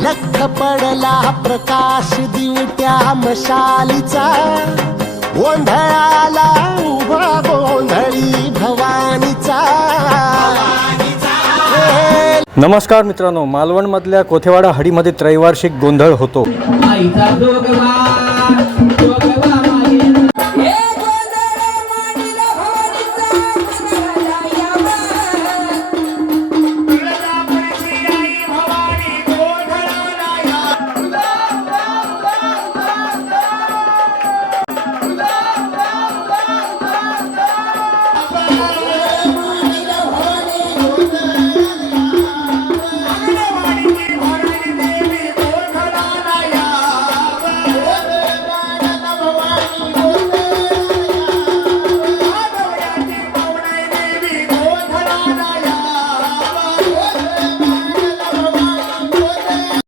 लख पडला प्रकाश दिवट्या मशालीचा. गोंधळाला उभा गोंधळी भवानीचा. नमस्कार मित्रांनो मालवणमधल्या कोथेवाडा हडीमध्ये त्रैवार्षिक गोंधळ होतो.